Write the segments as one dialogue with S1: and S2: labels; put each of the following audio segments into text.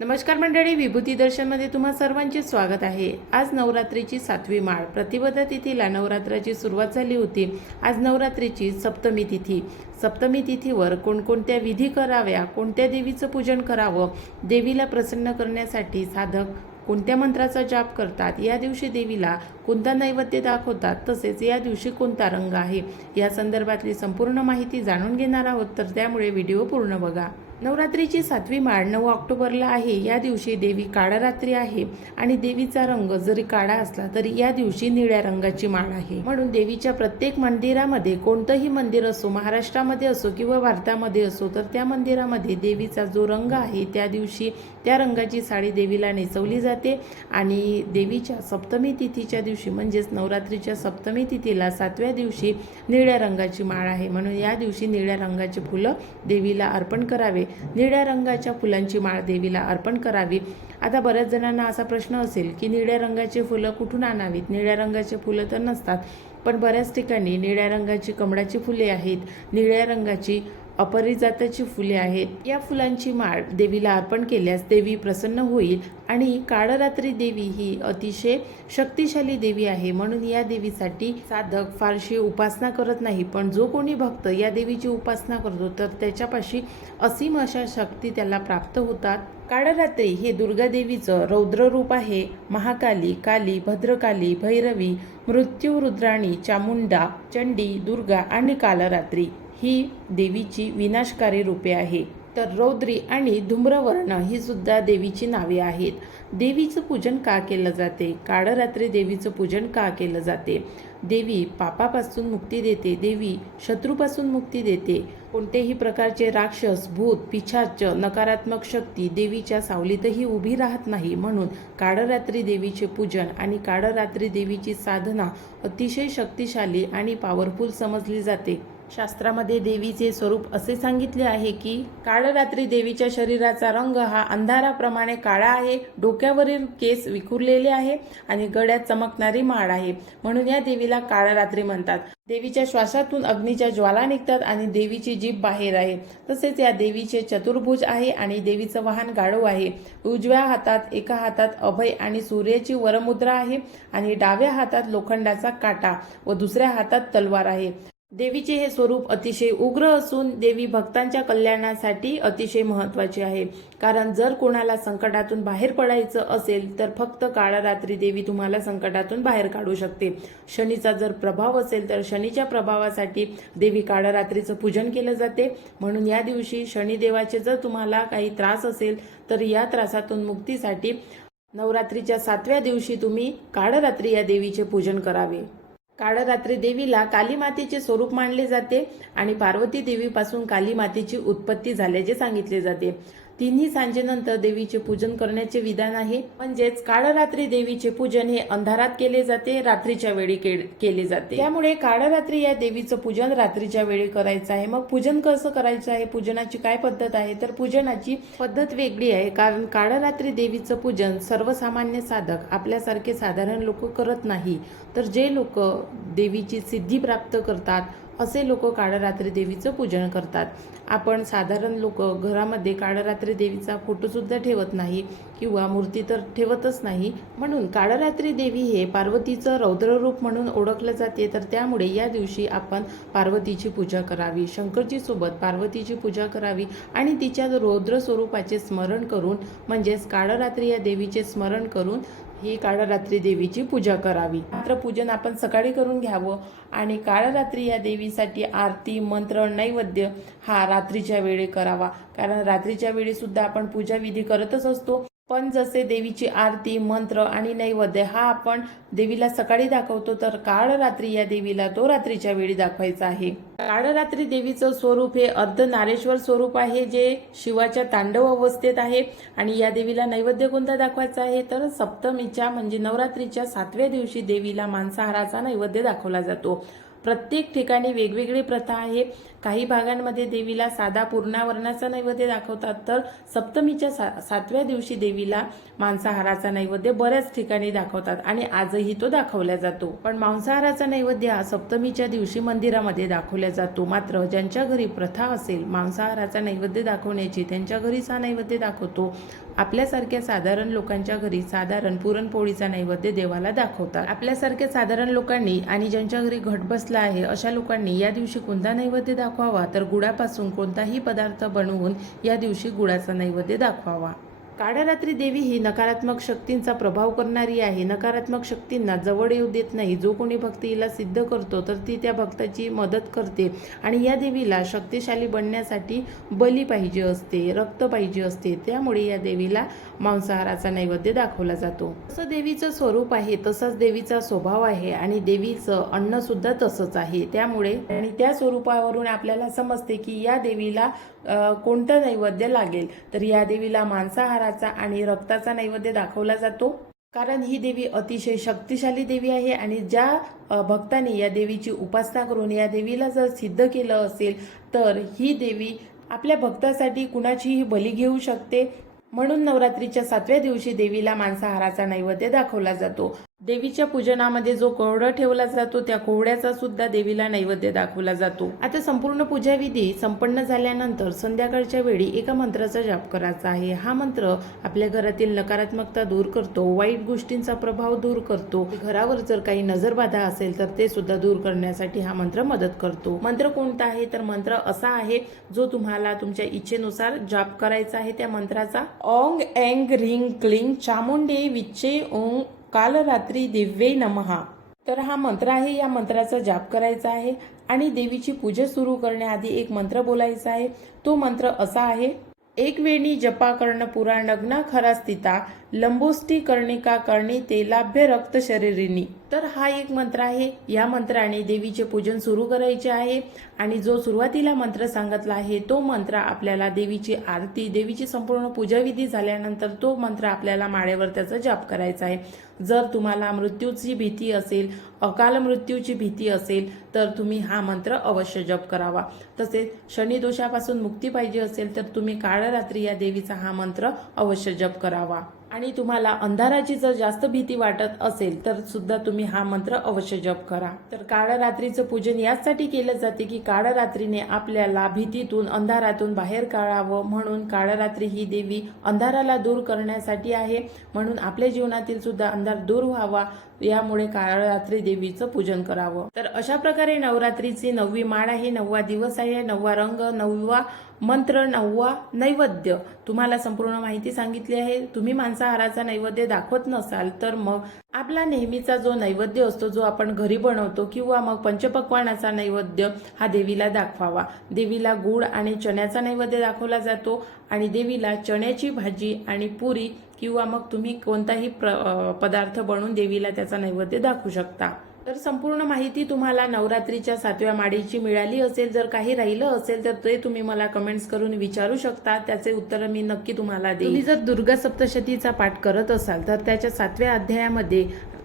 S1: नमस्कार मंडळी विभूती दर्शनमध्ये तुम्हा सर्वांचे स्वागत आहे. आज नवरात्रीची सातवी माळ. प्रतिपदा तिथीला नवरात्राची सुरुवात झाली होती. आज नवरात्रीची सप्तमी तिथी. सप्तमी तिथीवर कोणकोणत्या विधी कराव्या कोणत्या देवीचं पूजन करावं देवीला प्रसन्न करण्यासाठी साधक कोणत्या मंत्राचा जाप करतात या दिवशी देवीला कोणता नैवेद्य दाखवतात तसेच या दिवशी कोणता रंग आहे या संदर्भातली संपूर्ण माहिती जाणून घेणार आहोत. तर त्यामुळे व्हिडिओ पूर्ण बघा. नवरात्रीची सातवी माळ नऊ ऑक्टोबरला आहे. या दिवशी देवी काळा रात्री आहे आणि देवीचा रंग जरी काळा असला तरी या दिवशी निळ्या रंगाची माळ आहे. म्हणून देवीच्या प्रत्येक मंदिरामध्ये कोणतंही मंदिर असो महाराष्ट्रामध्ये असो किंवा भारतामध्ये असो तर त्या मंदिरामध्ये देवीचा जो रंग आहे त्या दिवशी त्या रंगाची साडी देवीला नेसवली जाते आणि देवीच्या सप्तमी तिथीच्या दिवशी म्हणजेच नवरात्रीच्या सप्तमी तिथीला सातव्या दिवशी निळ्या रंगाची माळ आहे. म्हणून या दिवशी निळ्या रंगाची फुलं देवीला अर्पण करावे. निळ्या रंगाच्या फुलांची माळ देवीला अर्पण करावी. आता बऱ्याच जणांना असा प्रश्न असेल की निळ्या रंगाची फुलं कुठून आणावीत? निळ्या रंगाची फुलं तर नसतात पण बऱ्याच ठिकाणी निळ्या रंगाची कमळाची फुले आहेत. निळ्या रंगाची अपरिजाताची फुले आहेत. या फुलांची माळ देवीला अर्पण केल्यास देवी प्रसन्न होईल आणि काळरात्री देवी ही अतिशय शक्तिशाली देवी आहे. म्हणून या देवीसाठी साधक फारशी उपासना करत नाही पण जो कोणी भक्त या देवीची उपासना करतो तर त्याच्यापाशी असीम अशा शक्ती त्याला प्राप्त होतात. काळरात्री हे दुर्गा देवीचं आहे. महाकाली काली भद्रकाली भैरवी मृत्यू रुद्राणी चामुंडा चंडी दुर्गा आणि कालरात्री. ही देवीची विनाशकारी रूपे आहे. तर रौद्री आणि धूम्रवर्ण ही सुद्धा देवीची नावे आहेत. देवीचं पूजन का केलं जाते? काळरात्री देवीचं पूजन का केलं जाते? देवी पापापासून मुक्ती देते देवी शत्रूपासून मुक्ती देते. कोणतेही प्रकारचे राक्षस भूत पिछाच नकारात्मक शक्ती देवीच्या सावलीतही उभी राहत नाही म्हणून काळरात्री देवीचे पूजन आणि काळरात्री देवीची साधना अतिशय शक्तिशाली आणि पॉवरफुल समजली जाते. शास्त्रामध्ये देवीचे स्वरूप असे सांगितले आहे की काळरात्री देवीच्या शरीराचा रंग हा अंधाराप्रमाणे काळा आहे डोक्यावरील केस विखुरलेले आहे आणि गळ्यात चमकणारी माळ आहे. म्हणून या देवीला काळरात्री म्हणतात. देवीच्या श्वासातून अग्नीच्या ज्वाला निघतात आणि देवीची जीभ बाहेर आहे. तसेच या देवीचे चतुर्भुज आहे आणि देवीचं वाहन गाढव आहे. उजव्या हातात एका हातात अभय आणि सूर्याची वरमुद्रा आहे आणि डाव्या हातात लोखंडाचा काटा व दुसऱ्या हातात तलवार आहे. देवीचे हे स्वरूप अतिशय उग्र असून देवी भक्तांच्या कल्याणासाठी अतिशय महत्वाची आहे. कारण जर कोणाला संकटातून बाहेर पडायचं असेल तर फक्त काळरात्री देवी तुम्हाला संकटातून बाहेर काढू शकते. शनीचा जर प्रभाव असेल तर शनीच्या प्रभावासाठी देवी काळरात्रीचं पूजन केलं जाते. म्हणून या दिवशी शनिदेवाचे जर तुम्हाला काही त्रास असेल तर या त्रासातून मुक्तीसाठी नवरात्रीच्या सातव्या दिवशी तुम्ही काळरात्री या देवीचे पूजन करावे. काळरात्री देवीला काली मातेचे स्वरूप मानले जाते आणि पार्वती देवीपासून काली मातेची उत्पत्ती झाल्याचे सांगितले जाते. तिन्ही सांजेनंतर देवीचे पूजन करण्याचे विधान आहे. म्हणजेच काळरात्री देवीचे पूजन हे अंधारात केले जाते रात्रीच्या वेळी के- केले जाते. त्यामुळे काळरात्री या देवीचं पूजन रात्रीच्या वेळी करायचं आहे. मग पूजन कसं करायचं आहे? पूजनाची काय पद्धत आहे? तर पूजनाची पद्धत वेगळी आहे. कारण काळरात्री देवीचं पूजन सर्वसामान्य साधक आपल्यासारखे साधारण लोक करत नाही. तर जे लोक देवीची सिद्धी प्राप्त करतात असे लोक काळरात्री देवीचं पूजन करतात. आपण साधारण लोक घरामध्ये काळरात्री देवीचा फोटोसुद्धा ठेवत नाही किंवा मूर्ती तर ठेवतच नाही. म्हणून काळरात्री देवी हे पार्वतीचं रौद्ररूप म्हणून ओळखलं जाते. तर त्यामुळे या दिवशी आपण पार्वतीची पूजा करावी. शंकरजी सोबत पार्वतीची पूजा करावी आणि तिच्या रौद्र स्वरूपाचे स्मरण करून म्हणजेच काळरात्री या देवीचे स्मरण करून ही काळरात्री देवीची पूजा करावी. मात्र पूजन आपण सकाळी करून घ्यावं आणि काळरात्री या देवीसाठी आरती मंत्र नैवेद्य हा रात्रीच्या वेळी करावा. कारण रात्रीच्या वेळी सुद्धा आपण पूजा विधी करतच असतो. पण जसे देवीची आरती मंत्र आणि नैवेद्य हा आपण देवीला सकाळी दाखवतो तर काळ रात्री या देवीला तो रात्रीच्या वेळी दाखवायचा आहे. काळरात्री देवीचं स्वरूप हे अर्ध नारेश्वर स्वरूप आहे जे शिवाच्या तांडव अवस्थेत आहे. आणि या देवीला नैवेद्य कोणता दाखवायचा आहे? तर सप्तमीच्या म्हणजे नवरात्रीच्या सातव्या दिवशी देवीला मांसाहाराचा नैवेद्य दाखवला जातो. प्रत्येक ठिकाणी वेगवेगळी प्रथा आहे. काही भागांमध्ये देवीला साधा पूर्णावरणाचा नैवेद्य दाखवतात तर सप्तमीच्या सा सातव्या दिवशी देवीला मांसाहाराचा नैवेद्य बऱ्याच ठिकाणी दाखवतात आणि आजही तो दाखवला जातो. पण मांसाहाराचा नैवेद्य हा सप्तमीच्या दिवशी मंदिरामध्ये दाखवला जातो. मात्र ज्यांच्या घरी प्रथा असेल मांसाहाराचा नैवेद्य दाखवण्याची त्यांच्या घरीच हा नैवेद्य दाखवतो. आपल्यासारख्या साधारण लोकांच्या घरी साधारण पुरणपोळीचा नैवेद्य देवाला दाखवतात. आपल्यासारख्या साधारण लोकांनी आणि ज्यांच्या घरी घट बसला आहे. अशा लोकांनी या दिवशी कोणता नैवेद्य दाखवावा? तर गुळापासून कोणताही पदार्थ बनवून या दिवशी गुळाचा नैवेद्य दाखवावा. काळरात्री देवी ही नकारात्मक शक्तींचा प्रभाव करणारी आहे. नकारात्मक शक्तींना जवळ येऊ देत नाही. जो कोणी भक्तीला हिला सिद्ध करतो तर ती त्या भक्ताची मदत करते आणि या देवीला शक्तिशाली बनण्यासाठी बली पाहिजे असते रक्त पाहिजे असते. त्यामुळे या देवीला मांसाहाराचा नैवेद्य दाखवला जातो. जसं देवीचं स्वरूप आहे तसंच देवीचा स्वभाव आहे आणि देवीचं अन्न सुद्धा तसंच आहे. त्यामुळे आणि त्या स्वरूपावरून आपल्याला समजते की या देवीला कोणतं नैवेद्य लागेल. तर या देवीला मांसाहाराचा आणि रक्ताचा नैवेद्य दाखवला जातो. कारण ही देवी अतिशय शक्तिशाली देवी आहे आणि ज्या अ, भक्तांनी या देवीची उपासना करून या देवीला जर सिद्ध केलं असेल तर ही देवी आपल्या भक्तासाठी कुणाचीही बली घेऊ शकते. म्हणून नवरात्रीच्या सातव्या दिवशी देवीला मांसाहाराचा नैवेद्य दाखवला जातो. देवीच्या पूजनामध्ये जो कोवडा ठेवला जातो त्या कोवड्याचा सुद्धा देवीला नैवेद्य दाखवला जातो. आता संपूर्ण पूजाविधी संपन्न झाल्यानंतर संध्याकाळच्या वेळी एका मंत्राचा जाप करायचा आहे. हा मंत्र आपल्या घरातील नकारात्मकता दूर करतो वाईट गोष्टींचा प्रभाव दूर करतो. घरावर जर काही नजरबाधा असेल तर ते सुद्धा दूर करण्यासाठी हा मंत्र मदत करतो. मंत्र कोणता आहे? तर मंत्र असा आहे जो तुम्हाला तुमच्या इच्छेनुसार जाप करायचा आहे. त्या मंत्राचा ओंग एंग रिंग क्लिंग चामुंडे विच्चे ओंग काल रात्री दिव्ये नमहा तर हा मंत्र आहे या मंत्राचा जाप करायचा आहे आणि देवीची पूजा सुरू करण्याआधी एक मंत्र बोलायचा आहे. तो मंत्र असा आहे एक वेणी जपा कर्ण पुरा नग्ना खरा स्थिता लंबोष्टी कर्णिका कर्णी तेलाभ्य रक्त शरीरिनी तर हा एक मंत्र आहे. या मंत्राने देवीचे पूजन सुरू करायचे आहे आणि जो सुरुवातीला मंत्र सांगितला आहे तो मंत्र आपल्याला देवीची आरती देवीची संपूर्ण पूजाविधी झाल्यानंतर तो मंत्र आपल्याला माळेवर त्याचा जाप करायचा आहे. जर तुम्हाला मृत्यूची भीती असेल अकाल मृत्यूची भीती असेल तर तुम्ही हा मंत्र अवश्य जप करावा. तसेच शनिदोषापासून मुक्ती पाहिजे असेल तर तुम्ही काळरात्री या देवीचा हा मंत्र अवश्य जप करावा. आणि तुम्हाला अंधाराची जर जास्त भीती वाटत असेल तर सुद्धा तुम्ही हा मंत्र अवश्य जप करा. तर काळरात्रीचं पूजन यासाठी केलं जाते की काळरात्रीने आपल्याला भीतीतून अंधारातून बाहेर काढावं. म्हणून काळरात्री ही देवी अंधाराला दूर करण्यासाठी आहे. म्हणून आपल्या जीवनातील सुद्धा अंधार दूर व्हावा. यामुळे काळरात्री देवीचं पूजन करावं. तर अशा प्रकारे नवरात्रीची नववी माळ आहे. नववा दिवस आहे. नववा रंग नववा मंत्र नववा नैवेद्य. तुम्हाला संपूर्ण माहिती सांगितली आहे. तुम्ही मांसाहाराचा नैवेद्य दाखवत नसाल तर मग आपला नेहमीचा जो नैवेद्य असतो जो आपण घरी बनवतो किंवा मग पंचपक्वानाचा नैवेद्य हा देवीला दाखवावा. देवीला गुळ आणि चण्याचा नैवेद्य दाखवला जातो आणि देवीला चण्याची भाजी आणि पुरी किंवा मग तुम्ही कोणताही प्र पदार्थ बनवून देवीला त्याचा नैवेद्य दाखवू शकता. तर संपूर्ण माहिती तुम्हाला नवरात्रीच्या सातव्या माडीची मिळाली असेल जर काही राहिलं असेल तर ते तुम्ही मला कमेंट्स करून विचारू शकता. त्याचे उत्तर मी नक्की तुम्हाला देईन. तुम्ही जर दुर्गा सप्तशतीचा पाठ करत असाल तर त्याच्या सातव्या अध्यायामध्ये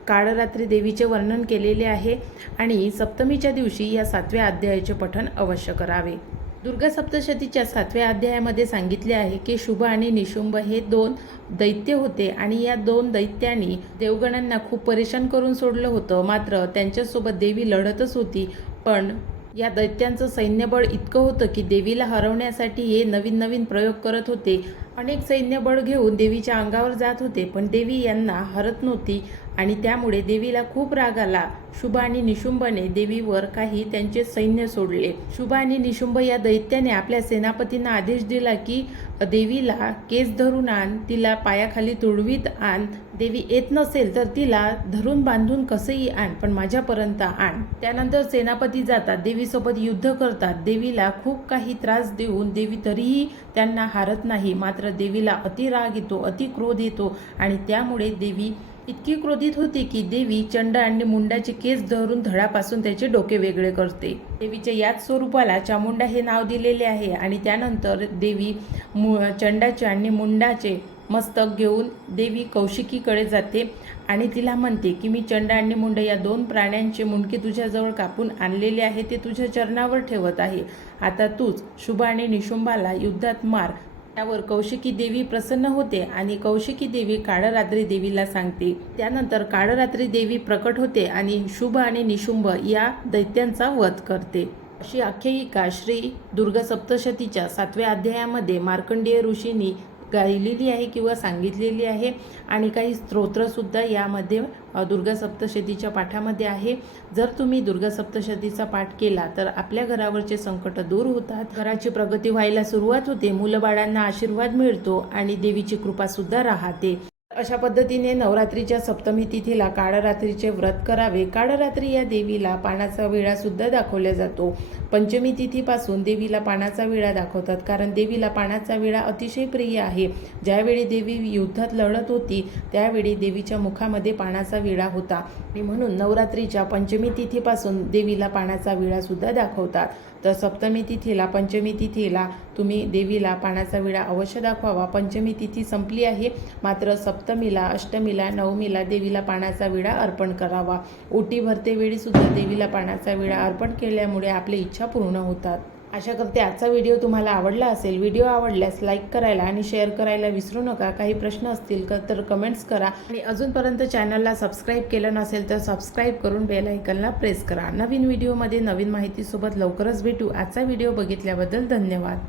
S1: काळरात्री देवीचे वर्णन केलेले आहे आणि सप्तमीच्या दिवशी या सातव्या अध्यायाचे पठण अवश्य करावे. दुर्गा सप्तशतीच्या सातव्या अध्यायामध्ये सांगितले आहे की शुभ आणि निशुंभ हे दोन दैत्य होते आणि या दोन दैत्यांनी देवगणांना खूप परेशान करून सोडलं होतं. मात्र त्यांच्यासोबत देवी लढतच होती. पण या दैत्यांचं सैन्यबळ इतकं होतं की देवीला हरवण्यासाठी हे नवीन नवीन प्रयोग करत होते. अनेक सैन्यबळ घेऊन देवीच्या अंगावर जात होते पण देवी यांना हरत नव्हती. आणि त्यामुळे देवीला खूप राग आला. शुभ आणि निशुंभने देवीवर काही त्यांचे सैन्य सोडले. शुभ आणि निशुंभ या दैत्याने आपल्या सेनापतींना आदेश दिला की देवीला केस धरून आण तिला पायाखाली तुडवीत आण. देवी येत नसेल तर तिला धरून बांधून कसंही आण पण माझ्यापर्यंत आण. त्यानंतर सेनापती जातात देवीसोबत युद्ध करतात. देवीला खूप काही त्रास देऊन देवी तरीही त्यांना हारत नाही. मात्र देवीला अति राग येतो अति क्रोध येतो आणि त्यामुळे देवी इतकी क्रोधित होती की देवी चंड आणि मुंडाचे केस धरून धडापासून त्याचे डोके वेगळे करते. देवीच्या याच स्वरूपाला चामुंडा हे नाव दिलेले आहे आणि त्यानंतर देवी मु चंडाचे आणि मुंडाचे मस्तक घेऊन देवी कौशिकीकडे जाते आणि तिला म्हणते की मी चंड आणि मुंड या दोन प्राण्यांचे मुंडके तुझ्याजवळ कापून आणलेले आहे ते तुझ्या चरणावर ठेवत आहे. आता तूच शुभ आणि निशुंभाला युद्धात मार त्यावर कौशिकी देवी प्रसन्न होते आणि कौशिकी देवी काळरात्री देवीला सांगते. त्यानंतर काळरात्री देवी प्रकट होते आणि शुभ आणि निशुंभ या दैत्यांचा वध करते. अशी आख्यायिका श्री दुर्गा सप्तशतीच्या सातव्या अध्यायामध्ये मार्कंडेय ऋषींनी गायलेली आहे किंवा सांगितलेली आहे आणि काही स्तोत्रसुद्धा यामध्ये दुर्गा सप्तशतीच्या पाठामध्ये आहे. जर तुम्ही दुर्गा सप्तशतीचा पाठ केला तर आपल्या घरावरचे संकट दूर होतात. घराची प्रगती व्हायला सुरुवात होते. मुलंबाळांना आशीर्वाद मिळतो आणि देवीची कृपासुद्धा राहते. अशा पद्धतीने नवरात्रीच्या सप्तमी तिथीला काळरात्रीचे व्रत करावे. काळरात्री या देवीला पानाचा विळा सुद्धा दाखवला जातो. पंचमी तिथीपासून देवीला पानाचा विळा दाखवतात कारण देवीला पानाचा विळा अतिशय प्रिय आहे. ज्यावेळी देवी युद्धात लढत होती त्यावेळी देवीच्या मुखामध्ये पानाचा विळा होता. आणि म्हणून नवरात्रीच्या पंचमी तिथीपासून देवीला पानाचा विळा सुद्धा दाखवतात. तर सप्तमी तिथीला पंचमी तिथीला तुम्ही देवीला पानाचा विडा अवश्य दाखवावा. पंचमी तिथी संपली आहे. मात्र सप्तमीला अष्टमीला नवमीला देवीला पानाचा विडा अर्पण करावा. ओटी भरते वेळीसुद्धा देवीला पानाचा विडा अर्पण केल्यामुळे आपली इच्छा पूर्ण होतात. आशा करते आजचा व्हिडिओ तुम्हाला आवडला असेल व्हिडिओ आवडल्यास लाईक करायला आणि शेअर करायला विसरू नका. काही प्रश्न असतील का तर कमेंट्स करा. आणि अजूनपर्यंत चॅनलला सबस्क्राईब केलं नसेल तर सबस्क्राईब करून बेल आयकनला प्रेस करा. नवीन व्हिडिओमध्ये नवीन माहितीसोबत लवकरच भेटू. आजचा व्हिडिओ बघितल्याबद्दल धन्यवाद.